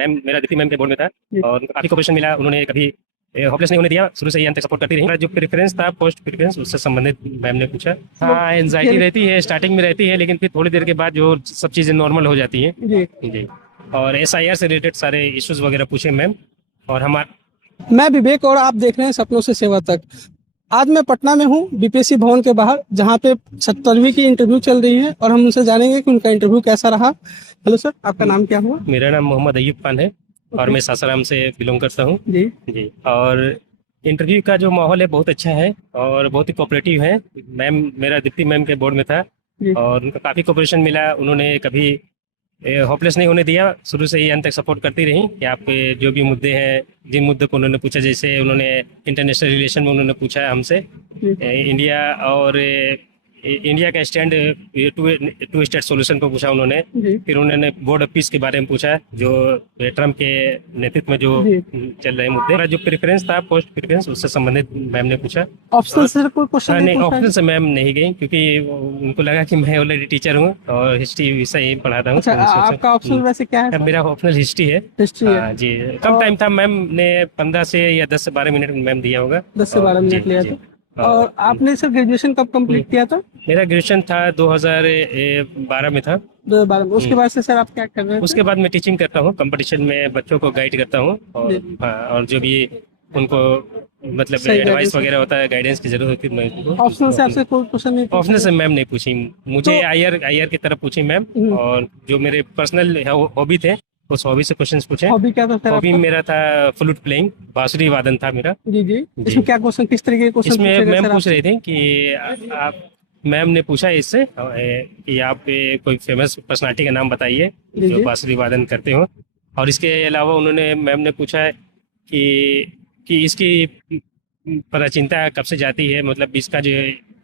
Ma'am मेरा Deepti ma'am के board में था और उनको काफी कोऑपरेशन मिला। उन्होंने कभी होपलेस नहीं होने दिया, शुरू से ही अंत तक सपोर्ट करती रही। मेरा जो प्रेफरेंस था पोस्ट प्रेफरेंस उससे संबंधित मैम ने पूछा। हाँ, एंजाइटी रहती है, स्टार्टिंग में रहती है, लेकिन फिर थोड़ी देर के बाद जो सब चीजें नॉर्मल हो जाती हैं। जी जी। और SIR से रिलेटेड सारे इश्यूज वगैरह पूछे मैम। और हमारा मैं विवेक और आप देख रहे हैं सपनों से सेवा तक। आज मैं पटना में हूँ BPSC भवन के बाहर, जहाँ पे 70वीं की इंटरव्यू चल रही है और हम उनसे जानेंगे कि उनका इंटरव्यू कैसा रहा। हेलो सर, आपका नाम क्या हुआ? मेरा नाम मोहम्मद अय्यूब खान है और मैं सासाराम से बिलोंग करता हूँ। जी जी। और इंटरव्यू का जो माहौल है बहुत अच्छा है और बहुत ही कोऑपरेटिव है। मैम मेरा दीप्ति मैम के बोर्ड में था जी और उनका काफ़ी कोऑपरेशन मिला। उन्होंने कभी होपलेस नहीं होने दिया, शुरू से ही अंत तक सपोर्ट करती रही कि आपके जो भी मुद्दे हैं, जिन मुद्दों को उन्होंने पूछा, जैसे उन्होंने इंटरनेशनल रिलेशन में उन्होंने पूछा हमसे जी इंडिया और इंडिया का स्टैंड टू स्टेट सॉल्यूशन को पूछा उन्होंने। जी फिर उन्होंने बोर्ड ऑफ पीस के बारे में पूछा, जो ट्रम्प के नेतृत्व में जो जी। चल रहे मुद्दे। मेरा जो प्रेफरेंस था पोस्ट प्रेफरेंस उससे संबंधित मैम ने पूछा। ऑप्शन से कोई क्वेश्चन नहीं, नहीं पूछा है? ऑप्शन से मैम नहीं गई क्योंकि उनको लगा कि मैं ऑलरेडी टीचर हूँ और हिस्ट्री विषय ही पढ़ाता हूँ। अच्छा, तो उस हिसाब से- आपका ऑप्शन वैसे क्या है? मेरा ऑप्शनल हिस्ट्री है। हिस्ट्री है। हाँ जी, कम टाइम था। मैम ने 15 से या 10 से 12 मिनट मैम दिया होगा। 10 से 12 जी, मिनट लिया जी। था। और आपने सर ग्रेजुएशन कब कंप्लीट किया था? मेरा ग्रेजुएशन था 2012 में था। 2012 में। उसके बाद से सर आप क्या कर रहे थे? उसके बाद मैं टीचिंग करता हूँ, कंपटीशन में बच्चों को गाइड करता हूँ और जी। हाँ, और जो भी उनको मतलब सही एडवाइस guidance वगैरह होता है, गाइडेंस की जरूरत होती है, मैं उनको ऑप्शन से आपसे कोई क्वेश्चन नहीं पूछा? ऑप्शन से मैम नहीं पूछी। मुझे तो- आईआर की तरफ पूछी मैम। और जो मेरे पर्सनल हॉबी थे उस हॉबी से क्वेश्चंस पूछे। हॉबी क्या था सर हॉबी आपका? मेरा था फ्लूट प्लेइंग, बांसुरी वादन था मेरा। जी जी। इसमें क्या क्वेश्चन, किस तरीके के क्वेश्चन इसमें पूछे गए मैम सर पूछ आपसे? रही थी कि आप मैम ने पूछा इससे कि आप कोई फेमस पर्सनालिटी का नाम बताइए जी, जो जी। बांसुरी वादन करते हो। और इसके अलावा उन्होंने मैम ने पूछा है कि इसकी प्राचीनता कब से जाती है, मतलब इसका जो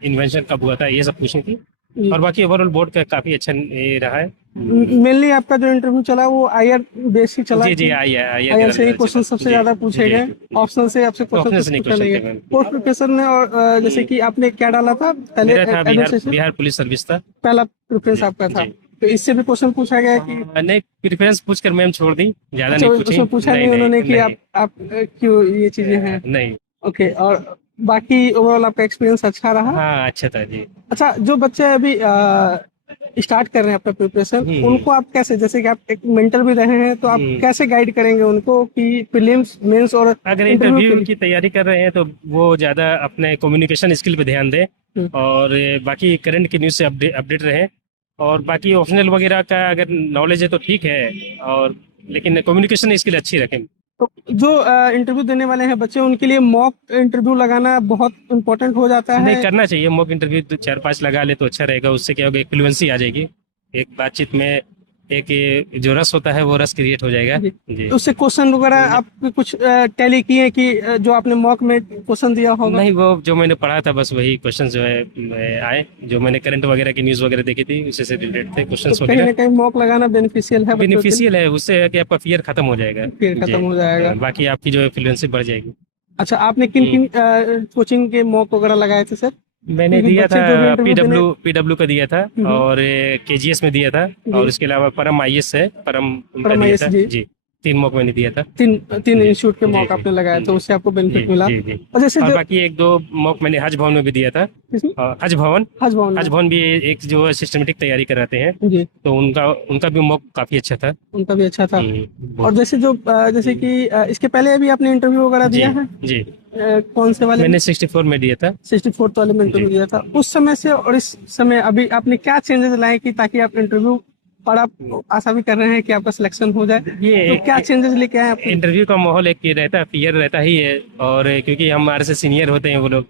इन्वेंशन कब हुआ था, ये सब पूछनी थी। जी। और बाकी ओवरऑल बोर्ड का काफी अच्छा ये रहा है। मेनली आपका जो इंटरव्यू चला वो आईआर बेस ही चला? जी जी, आई आईआर से ही क्वेश्चन सबसे ज्यादा पूछे गए? ऑप्शन से आपसे क्वेश्चन ऑप्शन कुछ से नहीं पूछा नहीं क्वेश्चन थे है? मैम। पोस्ट प्रिपरेशन में और जैसे कि आपने क्या डाला था पहले? मेरा था Bihar administration Bihar police service था। पहला प्रेफरेंस आपका था। जी। तो इससे भी क्वेश्चन पूछा गया कि नहीं, प्रेफरेंस पूछकर मैम छोड़ दी, ज्यादा अच्छा, नहीं पूछी। उसमें पूछा नहीं उन्होंने कि नहीं, आप क्यों ये चीजें हैं? नहीं। ओके। और बाकी ओवरऑल आपका एक्सपीरियंस अच्छा रहा? हाँ, अच्छा था जी। अच्छा, जो बच्चे अभी स्टार्ट कर रहे हैं अपना प्रिपरेशन, उनको आप कैसे, जैसे कि आप एक मेंटर भी रहे हैं, तो आप कैसे गाइड करेंगे उनको कि प्रीलिम्स, मेंस और अगर इंटरव्यू इंटरव्यू के की तैयारी कर रहे हैं तो वो ज्यादा अपने कम्युनिकेशन स्किल पे ध्यान दें और बाकी करंट की न्यूज से अपडेट रहें। और बाकी ऑप्शनल वगैरह का अगर नॉलेज है तो ठीक है, और लेकिन कम्युनिकेशन स्किल अच्छी रखें। तो जो इंटरव्यू देने वाले हैं बच्चे, उनके लिए मॉक इंटरव्यू लगाना बहुत इम्पोर्टेंट हो जाता नहीं, है? करना चाहिए मॉक इंटरव्यू, तो 4-5 लगा ले तो अच्छा रहेगा। उससे क्या होगा, फ्लुएंसी आ जाएगी एक बातचीत में, एक ये जो रस होता है वो रस क्रिएट हो जाएगा। जी। जी। उससे क्वेश्चन वगैरह आप कुछ टैली किए कि जो आपने मॉक में क्वेश्चन दिया होगा? नहीं, वो जो मैंने पढ़ा था बस वही क्वेश्चन जो है आए, जो मैंने करंट वगैरह की न्यूज वगैरह देखी थी उसी से रिलेटेड थे क्वेश्चन तो कहीं वगैरह। ना कहीं मॉक लगाना बेनिफिशियल है बच्चों के लिए? बेनिफिशियल है, उससे है कि आपका फियर खत्म हो जाएगा। फिर खत्म जी। हो जाएगा। बाकी आपकी जो है फ्लुएंसी बढ़ जाएगी। अच्छा, आपने किन किन कोचिंग के मॉक वगैरह लगाए थे सर? मैंने क्योंकि दिया था बच्चे जो भी इंटरव्यू देने पीडब्ल्यू का दिया था और KGS में दिया था। और उसके अलावा परम IS है, परम उनका परम दिया IS था। जी। जी, 3 मॉक मैंने दिया था। तीन जी, इंस्टीट्यूट के जी, मॉक जी, आपने लगाए, तो जी, उससे आपको बेनिफिट जी, मिला? जी, जी। और जैसे और जो बाकी 1-2 मॉक मैंने हज भवन में भी दिया था। किसमें? हज भवन। हज भवन हज में? भवन भी एक जो सिस्टमेटिक तैयारी कराते हैं, जी, तो उनका भी मॉक काफी अच्छा था। उनका भी अच्छा था। बहुत- और जैसे जो जैसे कि इसके पहले अभी आपने इंटरव्यू वगैरह जी दिया है? जी, कौन से वाले? मैंने 64 में दिया था। 64th वाले में इंटरव्यू जी। दिया था। उस समय से और इस समय अभी आपने क्या चेंजेस लाए कि ताकि आप इंटरव्यू, और आप आशा भी कर रहे हैं कि आपका सिलेक्शन हो जाए, तो क्या चेंजेस लेके आए आप? इंटरव्यू का माहौल एक ये रहता है, फियर रहता ही है। और क्योंकि हमारे से सीनियर होते हैं वो लोग,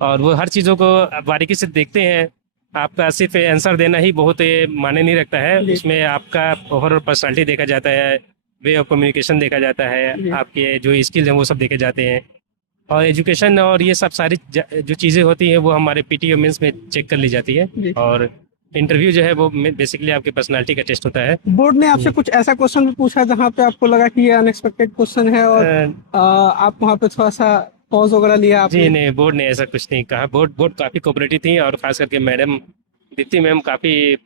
और वो हर चीज़ों को बारीकी से देखते हैं। आपका सिर्फ आंसर देना ही बहुत मायने नहीं रखता है, उसमें आपका ओवरऑल पर्सनालिटी देखा जाता है, वे ऑफ कम्युनिकेशन देखा जाता है, आपके जो स्किल्स हैं वो सब देखे जाते हैं। और एजुकेशन और ये सब सारी जो चीज़ें होती हैं वो हमारे PT और मेंस में चेक कर ली जाती है। और इंटरव्यू जो है वो बेसिकली आपकी पर्सनालिटी का टेस्ट होता है। बोर्ड ने आपसे कुछ ऐसा क्वेश्चन भी पूछा जहाँ पे आपको लगा कि ये अनएक्सपेक्टेड क्वेश्चन है और आप वहाँ पे थोड़ा सा पॉज वगैरह लिया आपने? जी नहीं, बोर्ड ने ऐसा कुछ नहीं कहा। बोर्ड काफ़ी कोऑपरेटिव थी और खास करके मैडम दीप्ति मैम काफ़ी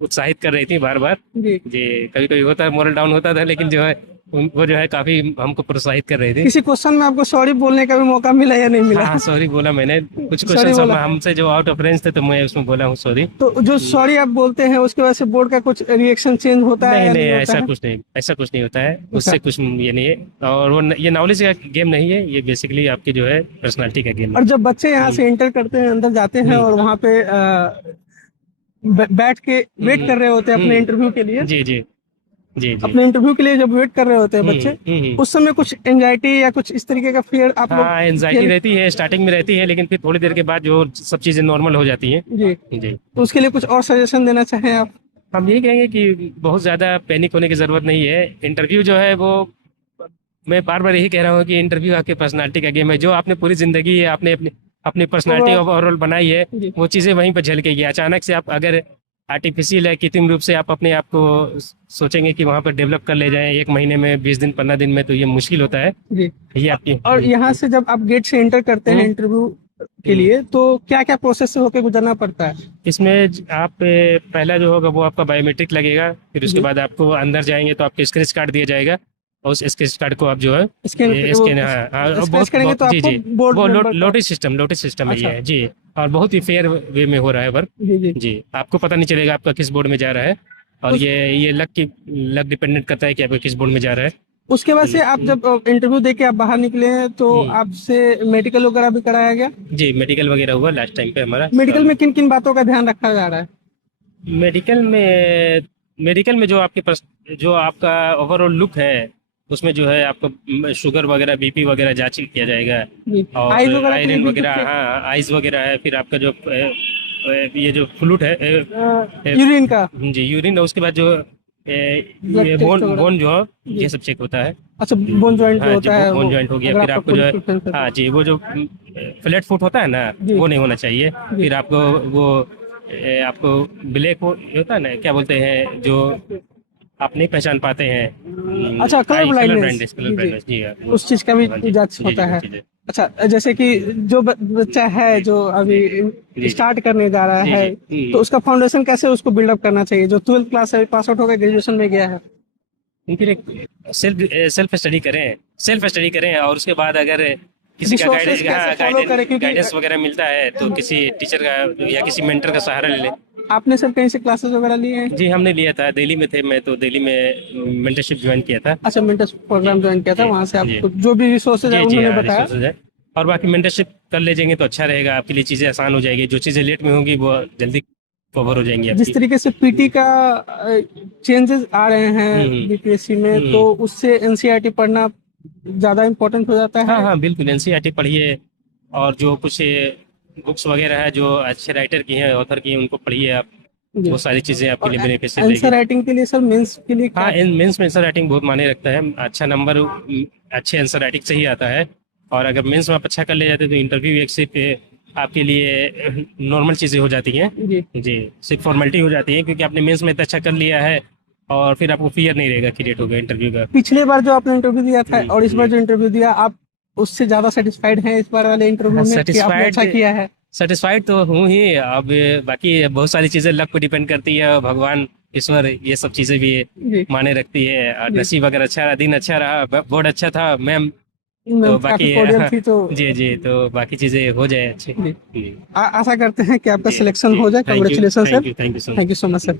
उत्साहित कर रही थी बार बार जी। जी। कभी कभी होता है मोरल डाउन होता था, लेकिन जो है वो जो है काफी हमको प्रोत्साहित कर रहे थे। किसी क्वेश्चन में आपको सॉरी बोलने का भी मौका मिला या नहीं मिला? हाँ सॉरी बोला मैंने, कुछ सॉरी क्वेश्चन बोला। हमसे जो आउट ऑफ रेंज थे तो मैं उसमें बोला हूँ सॉरी। तो जो सॉरी आप बोलते हैं उसकी वजह से बोर्ड का कुछ रिएक्शन चेंज होता है नहीं या नहीं, नहीं होता ऐसा है? कुछ नहीं, ऐसा कुछ नहीं होता है, अच्छा। उससे कुछ ये नहीं है। और वो ये नॉलेज का गेम नहीं है, ये बेसिकली आपकी जो है पर्सनालिटी का गेम और है। जब बच्चे यहाँ से एंटर करते हैं, अंदर जाते हैं हम्म। और वहाँ पे बैठ के वेट कर रहे होते हैं अपने हम्म। इंटरव्यू के लिए, जी जी जी जी। अपने इंटरव्यू के लिए जब वेट कर रहे होते हैं बच्चे, हम्म। उस समय कुछ एंजाइटी या कुछ इस तरीके का फियर आप लोग हाँ एनजाइटी रहती है, स्टार्टिंग में रहती है, लेकिन फिर थोड़ी देर के बाद जो सब चीजें नॉर्मल हो जाती हैं। जी, जी। तो उसके लिए कुछ और सजेशन देना चाहें आप? हम यही कहेंगे कि बहुत ज़्यादा पैनिक होने की ज़रूरत नहीं है। इंटरव्यू जो है वो, मैं बार बार यही कह रहा हूँ कि इंटरव्यू आपके पर्सनालिटी का गेम है। जो आपने पूरी ज़िंदगी आपने अपनी अपनी पर्सनालिटी ओवरऑल बनाई है, जी। वो चीज़ें वहीं पर झलकेगी। अचानक से आप अगर आर्टिफिशियल है कृत्रिम रूप से आप अपने आप को सोचेंगे कि वहाँ पर डेवलप कर ले जाएं 1 महीने में, 20 दिन 15 दिन में, तो ये मुश्किल होता है। जी। ये आपकी और यहाँ से जब आप गेट से एंटर करते हैं इंटरव्यू के लिए, तो क्या क्या प्रोसेस से होकर गुजरना पड़ता है? इसमें आप पहला जो होगा वो आपका बायोमेट्रिक लगेगा, फिर उसके जी। बाद आपको अंदर जाएंगे तो आपको स्क्रैच कार्ड दिया जाएगा, और उस स्क्रैच कार्ड को आप जो है स्कैन स्कैन स्क्रैच करेंगे तो जी आपको जी, बोर्ड वो नंबर का- लोटिस सिस्टम है अच्छा। ये जी। और बहुत ही फेयर वे में हो रहा है वर्क जी जी। जी। आपको पता नहीं चलेगा आपका किस बोर्ड में जा रहा है, और उस- ये लक डिपेंडेंट करता है कि आपका किस बोर्ड में जा रहा है। उसके बाद से आप जब इंटरव्यू दे के आप बाहर निकले हैं, तो आपसे मेडिकल वगैरह भी कराया गया? जी मेडिकल वगैरह हुआ लास्ट टाइम पे हमारा। मेडिकल में किन किन बातों का ध्यान रखा जा रहा है? मेडिकल में जो जो आपका ओवरऑल लुक है, उसमें जो है आपको शुगर वगैरह बीपी वगैरह जांच किया जाएगा, जी। और आइज वगैरह के लिए आयरन भी वगैरह, कुछ- हाँ आइज वगैरह है, फिर आपका जो ये जो फ्लूड है यूरिन का? जी यूरिन, और उसके बाद जो ब्लड ये टेस्ट बोन वगैरह? बोन जो है जी। ये सब चेक होता है। अच्छा, बोन जॉइंट जो हाँ जी, होता है बोन वो, जॉइंट हो गया, अगर फिर आपका आपको जो है, कोई preference है हाँ जी, वो जो फ्लैट फुट होता है ना, जी। वो नहीं होना चाहिए। फिर आपको वो आपको ब्लैक होता है ना, क्या बोलते हैं, जो आप नहीं पहचान पाते हैं, अच्छा, कलर ब्लाइंडनेस। ब्लाइंडनेस, कलर जी। ब्लाइंडनेस जी, हाँ, उस चीज का भी हाँ जी, जांच जी, होता जी, है। जी, जी, अच्छा, जैसे कि जो बच्चा है जो अभी जी। स्टार्ट करने जा रहा जी, है, जी। तो उसका फाउंडेशन कैसे उसको बिल्डअप करना चाहिए? जो 12th क्लास से पास आउट होकर ग्रेजुएशन में गया है, फिर एक सेल्फ स्टडी करें, और उसके बाद अगर किसी का Resources कैसे follow करें? क्योंकि- गाइडेंस वगैरह मिलता है तो किसी टीचर का या किसी मेंटर का सहारा ले लें। आपने सब कहीं से क्लासेस वगैरह लिए हैं? जी हमने लिया था, दिल्ली में थे, मैं तो दिल्ली में मेंटरशिप ज्वाइन किया था। अच्छा, मेंटरशिप प्रोग्राम ज्वाइन किया था, जी, वहाँ से जी। आपको जो भी रिसोर्सेज है जी जी, उन्होंने हाँ बताया। रिसोर्सेज है, और बाकी मेंटरशिप कर ले जाएंगे तो अच्छा रहेगा, आपके लिए चीज़ें आसान हो जाएगी, जो चीज़ें लेट में होंगी वो जल्दी कवर हो जाएंगी जिस आपकी। तरीके से पीटी का चेंजेस आ रहे हैं हम्म। बीपीएससी में, तो उससे एनसीईआरटी पढ़ना ज्यादा इम्पोर्टेंट हो जाता है। हाँ हाँ बिल्कुल, एनसीईआरटी पढ़िए, और जो कुछ बुक्स वगैरह है जो अच्छे राइटर की हैं, ऑथर की हैं, उनको पढ़िए आप, जी। वो सारी चीज़ें आपके लिए बेनिफिशियल आंसर रहेगी। राइटिंग के लिए सर, मेंस के लिए हाँ क्या? मेंस में आंसर राइटिंग बहुत मायने रखता है, अच्छा नंबर अच्छे आंसर राइटिंग से ही आता है, और अगर मेंस में आप अच्छा कर ले जाते हैं तो इंटरव्यू एक सिर्फ आपके लिए नॉर्मल चीज़ें हो जाती हैं जी। जी, सिर्फ फॉर्मेलिटी हो जाती है, क्योंकि आपने मेंस में इतना अच्छा कर लिया है, और फिर आपको फियर नहीं रहेगा क्रिएट होगा इंटरव्यू का। पिछले बार जो आपने इंटरव्यू दिया था और इस बार जो इंटरव्यू दिया, आप उससे ज्यादा सेटिस्फाइड हैं इस बार वाले इंटरव्यू में कि आपने अच्छा किया है? सेटिस्फाइड तो हूँ ही, अब बाकी बहुत सारी चीज़ें लक पे डिपेंड करती है, भगवान ईश्वर ये सब चीज़ें भी जी। माने रखती है, और जी। नसीब अगर अच्छा रहा, दिन अच्छा रहा, बोर्ड अच्छा था, मैम तो मैम बाकी काफी cordial थी, तो जी जी, तो बाकी चीज़ें हो जाए अच्छी। जी। जी। आशा करते हैं कि आपका सिलेक्शन हो जाए। Thank you, congratulation sir. Thank you so much. Thank you so much sir.